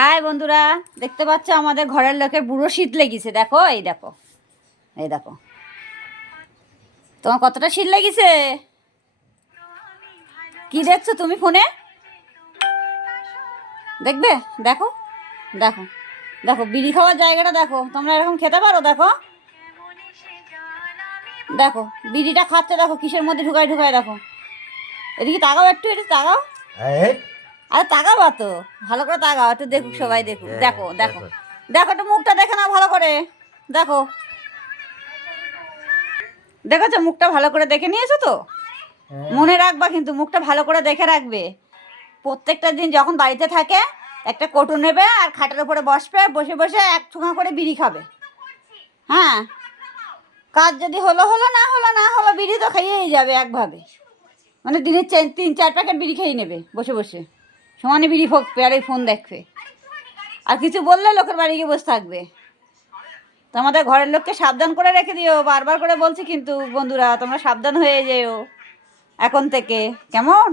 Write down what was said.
High বন্ধুরা, দেখতে পাচ্ছ আমাদের ঘরের লোকের বুড়ো শীত লেগেছে। দেখো, এই দেখো, এই দেখো, তোমার কতটা শীত লেগেছে। কি দেখছো তুমি ফোনে? দেখবে, দেখো, দেখো, দেখো বিড়ি খাওয়ার জায়গাটা দেখো। তোমরা এরকম খেতে পারো? দেখো, দেখো বিড়িটা খাচ্ছে, দেখো কিসের মধ্যে ঢুকায় ঢুকায়। দেখো, এদিকে তাকাও, একটু একটু তাকাও। আরে তাকাবা তো, ভালো করে তাকাও, একটু দেখুক, সবাই দেখুক। দেখো, দেখো, দেখো, একটু মুখটা দেখে না ভালো করে। দেখো, দেখেছো মুখটা ভালো করে দেখে নিয়েছো তো? মনে রাখবা কিন্তু, মুখটা ভালো করে দেখে রাখবে। প্রত্যেকটা দিন যখন বাড়িতে থাকে একটা কটু নেবে আর খাটের উপরে বসবে, বসে বসে এক ঠুঙা করে বিড়ি খাবে। হ্যাঁ, কাজ যদি হলো হলো, না হলো না হলো, বিড়ি তো খাইয়েই যাবে একভাবে। মানে দিনের 3-4 প্যাকেট বিড়ি খেয়ে নেবে বসে বসে, সমানে বিড়ি ফোকবে আর এই ফোন দেখবে। আর কিছু বললে লোকের বাড়ি গিয়ে বসে থাকবে। তো আমাদের ঘরের লোককে সাবধান করে রেখে দিও, বারবার করে বলছি কিন্তু বন্ধুরা, তোমরা সাবধান হয়ে যেও এখন থেকে, কেমন?